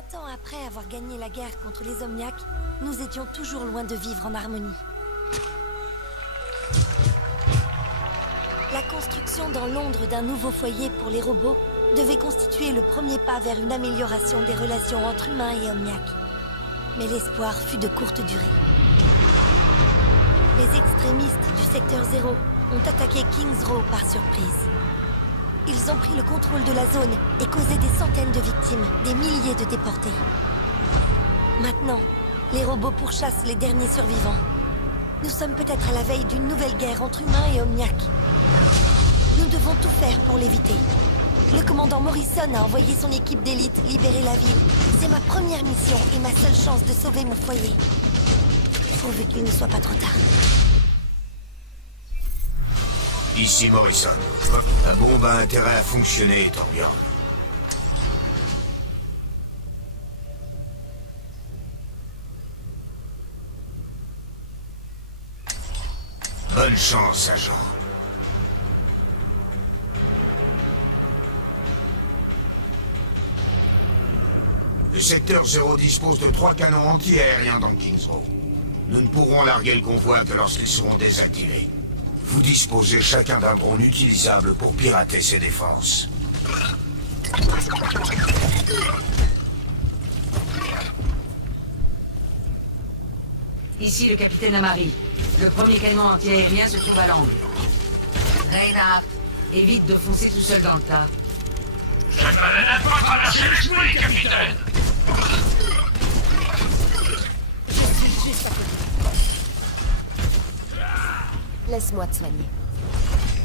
20 ans après avoir gagné la guerre contre les Omniacs, nous étions toujours loin de vivre en harmonie. La construction dans Londres d'un nouveau foyer pour les robots devait constituer le premier pas vers une amélioration des relations entre humains et Omniacs. Mais l'espoir fut de courte durée. Les extrémistes du secteur 0 ont attaqué Kings Row par surprise. Ils ont pris le contrôle de la zone et causé des centaines de victimes, des milliers de déportés. Maintenant, les robots pourchassent les derniers survivants. Nous sommes peut-être à la veille d'une nouvelle guerre entre humains et Omniacs. Nous devons tout faire pour l'éviter. Le commandant Morrison a envoyé son équipe d'élite libérer la ville. C'est ma première mission et ma seule chance de sauver mon foyer. Pourvu qu'il ne soit pas trop tard. Ici Morrison. La bombe a intérêt à fonctionner, Torbjorn. Bonne chance, agent. Le secteur 0 dispose de 3 canons anti-aériens dans Kings Row. Nous ne pourrons larguer le convoi que lorsqu'ils seront désactivés. Vous disposez chacun d'un drone utilisable pour pirater ses défenses. Ici le capitaine Amari. Le premier canon anti-aérien se trouve à l'angle. Reinhardt, évite de foncer tout seul dans le tas. Je vais pas traverser l'esprit, capitaine. Juste à côté. Laisse-moi te soigner.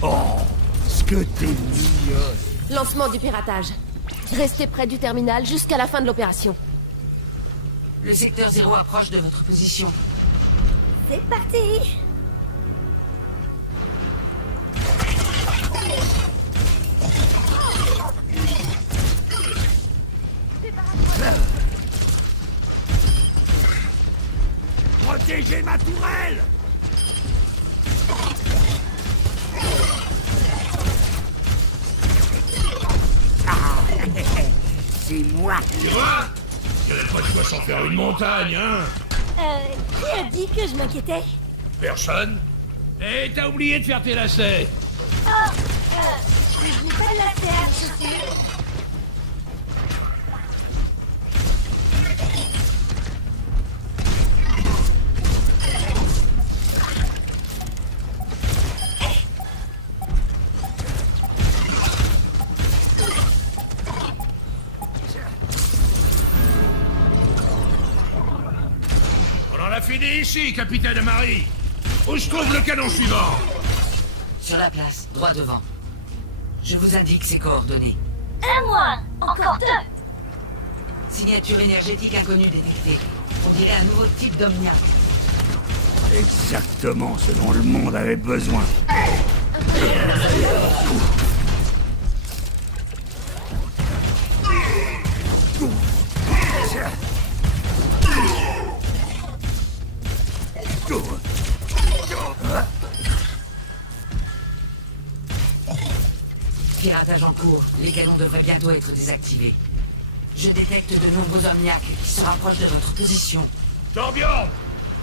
Oh, ce que t'es mignonne. Lancement du piratage. Restez près du terminal jusqu'à la fin de l'opération. Le secteur 0 approche de votre position. C'est parti! Protégez ma tourelle! C'est moi! Tu vois? Il n'y avait pas de quoi s'en faire une montagne, hein? Qui a dit que je m'inquiétais? Personne? Et t'as oublié de faire tes lacets. Je n'ai pas de lacets à chaussures. On en a fini ici, capitaine Amari. Où se trouve le canon suivant? Sur la place, droit devant. Je vous indique ses coordonnées. Un moins! Encore deux! Signature énergétique inconnue détectée. On dirait un nouveau type d'Omniac. Exactement ce dont le monde avait besoin. Piratage en cours. Les canons devraient bientôt être désactivés. Je détecte de nombreux Omniacs qui se rapprochent de votre position. Torbjorn,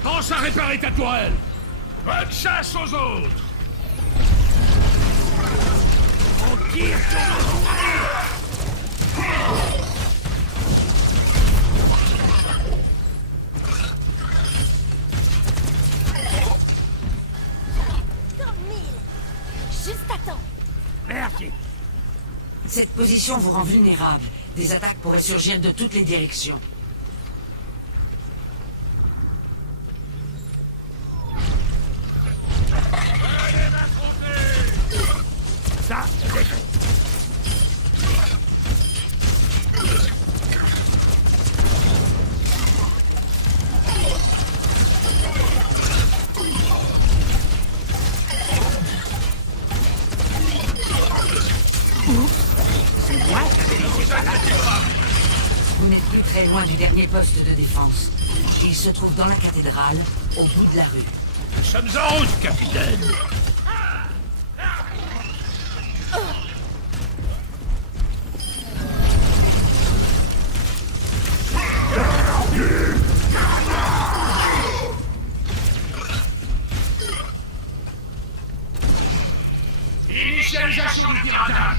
pense à réparer ta tourelle. Bonne chasse aux autres. On tire sur nos tourelles! Comme mille! Juste à temps! Merci. Cette position vous rend vulnérable. Des attaques pourraient surgir de toutes les directions. Ça, c'est fait. C'est moi qui avais laissé ça là. Vous n'êtes plus très loin du dernier poste de défense. Il se trouve dans la cathédrale, au bout de la rue. Nous sommes en route, capitaine. Initialisation du piratage.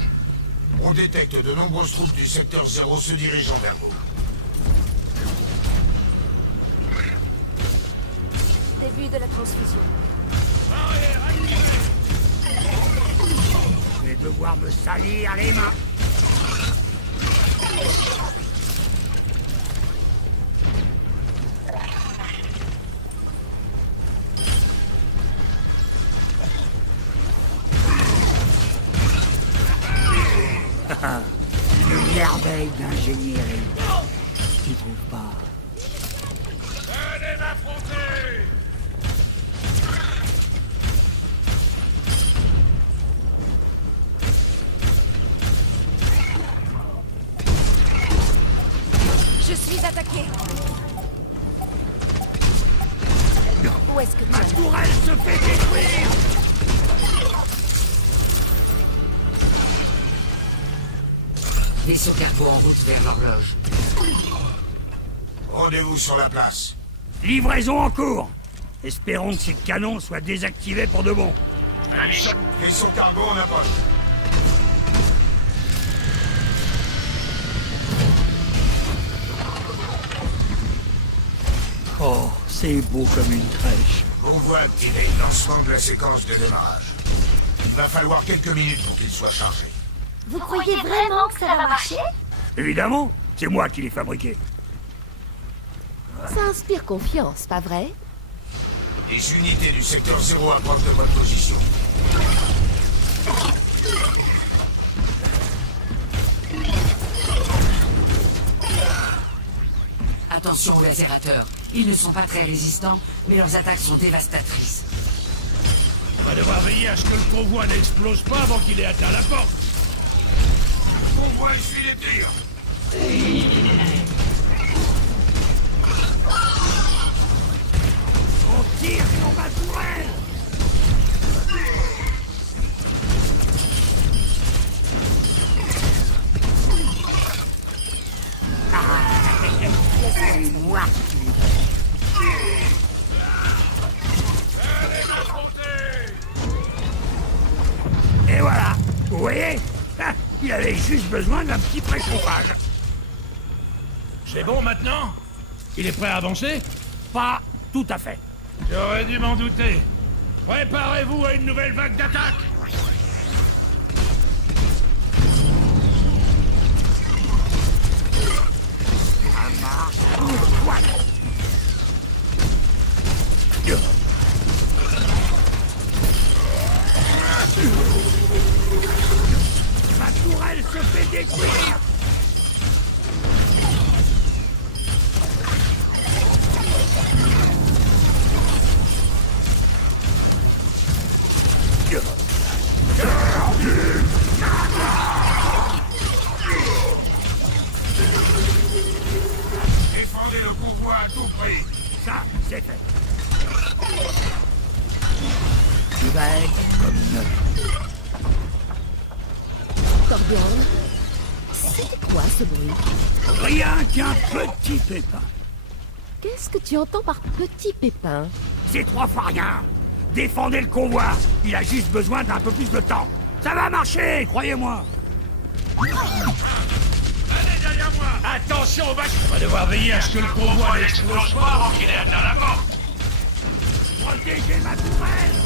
On détecte de nombreuses troupes du secteur 0 se dirigeant vers vous. Début de la transfusion. Je vais devoir me salir les mains. Une merveille d'ingénierie. Tu trouves pas? Venez m'affronter. Je suis attaqué. Où est-ce que tu Ma es? tourelle se fait détruire. Vaisseau cargo en route vers l'horloge. Rendez-vous sur la place. Livraison en cours. Espérons que ces canons soient désactivés pour de bon. Vaisseau cargo en approche. Oh, c'est beau comme une crèche. Convoi activé. Lancement de la séquence de démarrage. Il va falloir quelques minutes pour qu'il soit chargé. Vous croyez vraiment que ça va marcher? Évidemment, c'est moi qui l'ai fabriqué. Ça inspire confiance, pas vrai? Des unités du secteur 0 approchent de votre position. Attention aux lasérateurs. Ils ne sont pas très résistants, mais leurs attaques sont dévastatrices. On va devoir veiller à ce que le convoi n'explose pas avant qu'il ait atteint la porte. Le convoi essuie les tirs. On tire sur ma tourelle. C'est moi. Et voilà, vous voyez, ah, il avait juste besoin d'un petit préchauffage. C'est bon maintenant? Il est prêt à avancer? Pas tout à fait. J'aurais dû m'en douter. Préparez-vous à une nouvelle vague d'attaque. Ça marche tout poil. Ma tourelle se fait détruire. Défendez le convoi à tout prix. Ça, c'est fait. Tu vas être comme neuf. Corbion, c'était quoi ce bruit? Rien qu'un petit pépin. Qu'est-ce que tu entends par petit pépin? C'est 3 fois rien. Défendez le convoi. Il a juste besoin d'un peu plus de temps. Ça va marcher, croyez-moi. Allez derrière moi. Attention au bac. On va devoir veiller à ce que le convoi n'explose pas avant qu'il ait atteint la porte. Protégez ma tourelle.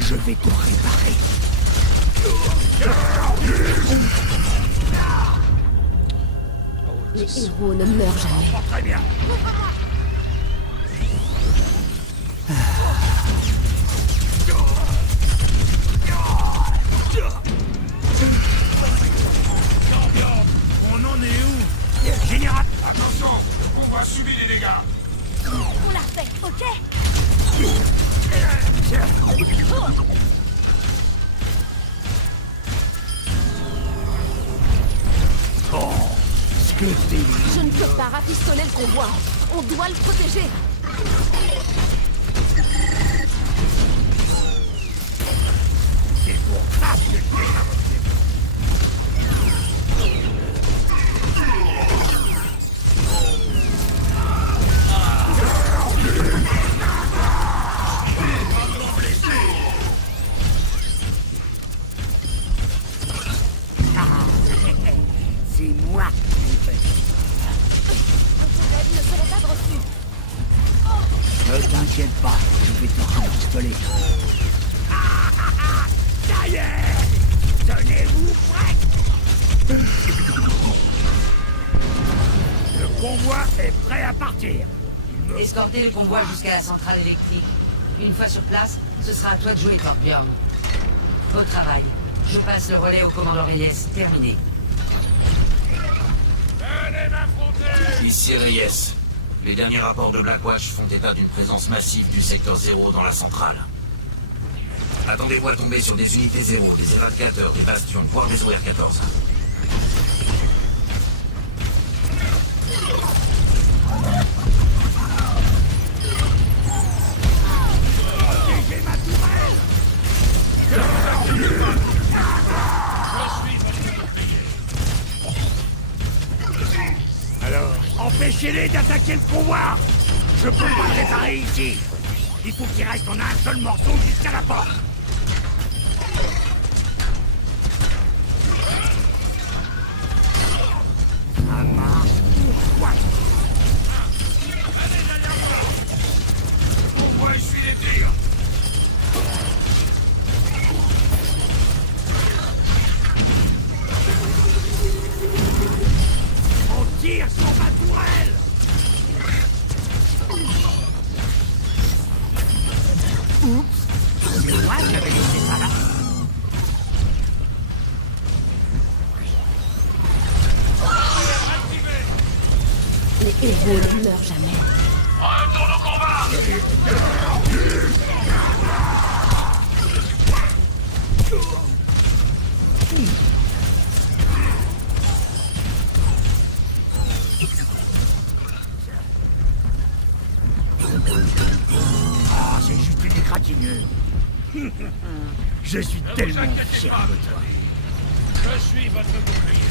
Je vais tout réparer. Les héros ne meurent jamais. Pas très bien. On en est où? Général. Attention, le convoi subit des dégâts. On l'a fait, ok? Oh, ce que c'est. Je ne peux pas rafistoler le convoi. On doit le protéger. pour ça que je t'ai invoqué. C'est moi qui l'ai fait. Votre aide ne serait pas reçue. Ne t'inquiète pas, je vais te rendre un pistolet. Ça y est! Tenez-vous prêts! Le convoi est prêt à partir. Escortez le convoi jusqu'à la centrale électrique. Une fois sur place, ce sera à toi de jouer, Torbjörn. Au travail. Je passe le relais au commandant Reyes. Terminé. Allez m'affronter! Ici Reyes. Les derniers rapports de Blackwatch font état d'une présence massive du secteur 0 dans la centrale. Attendez-vous à tomber sur des unités 0, des éradicateurs, des bastions, voire des OR-14. Protégez ma tourelle! Alors, empêchez-les d'attaquer le convoi! Je peux pas le réparer ici! Il faut qu'il reste en un seul morceau jusqu'à la porte! Ça marche pourquoi? Convoi essuie les tirs! On tire sur ma tourelle! Oups! C'est moi qui avais laissé ça là! Les héros ne meurent jamais. Retourne au combat! Ah, c'est juste une égratignure! Je suis Ne vous tellement inquiétez fier pas, de toi! je suis votre bouclier.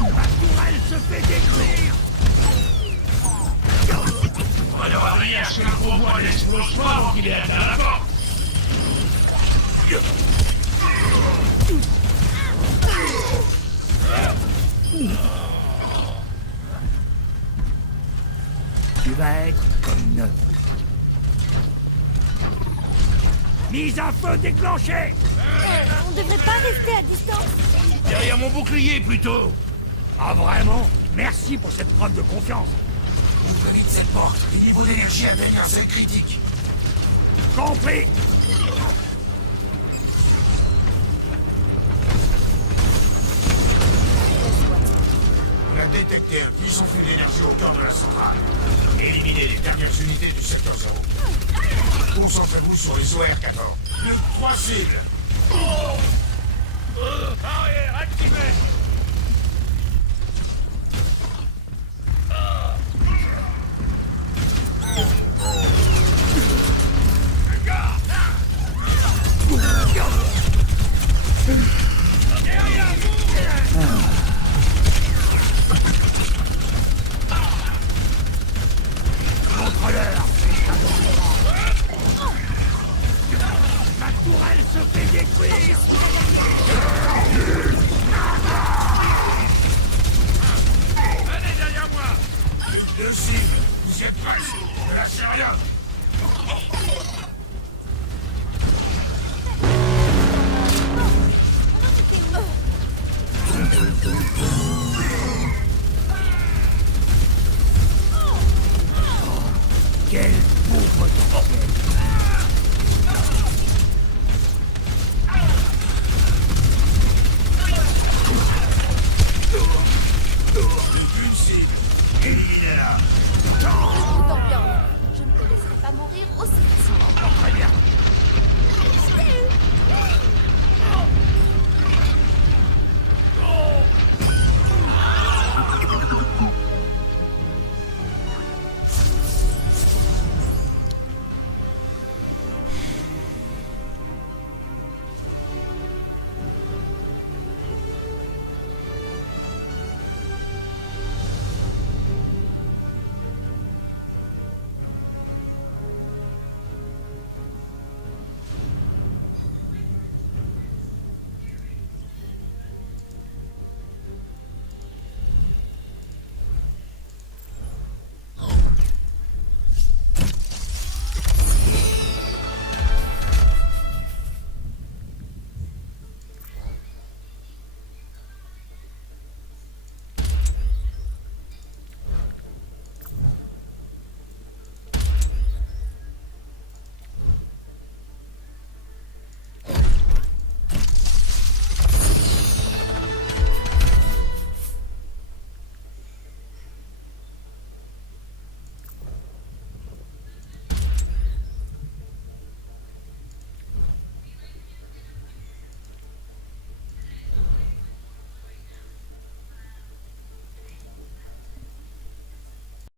Ma tourelle se fait détruire! On va devoir veiller à ce que le convoi n'explose pas avant qu'il ait atteint la porte. Tu vas être comme neuf. Mise à feu déclenchée! On devrait pas rester à distance. Derrière mon bouclier, plutôt. Ah vraiment? Merci pour cette preuve de confiance. Ouvre vite cette porte. Les niveaux d'énergie atteignent un seuil critique. Compris! On a détecté un puissant flux d'énergie au cœur de la centrale. Éliminez les dernières unités du secteur 0. Concentrez-vous sur les OR-14. Plus que 3 cibles. Barrière activée. Contrôleur! Ma tourelle se fait détruire! Allez derrière moi. Plus que 2 cibles. Vous y êtes presque. Ne lâchez rien. Quel pauvre bordel!